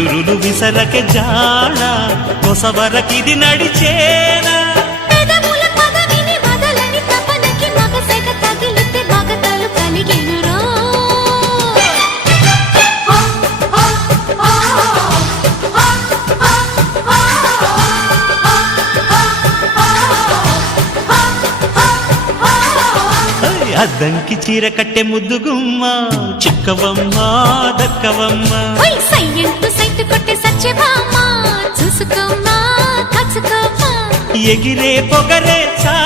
విసురులు విసరకే జాడ కొసవరకిది నడిచేనా అద్దంకి చీర కట్టె ముద్దుగుమ్మ చిక్కవమ్మ దక్కవమ్మ సైట్ కొట్టే సత్యభామ చూసుకోమ్మా కాచుకోమ్మా ఎగిరే పొగరే చా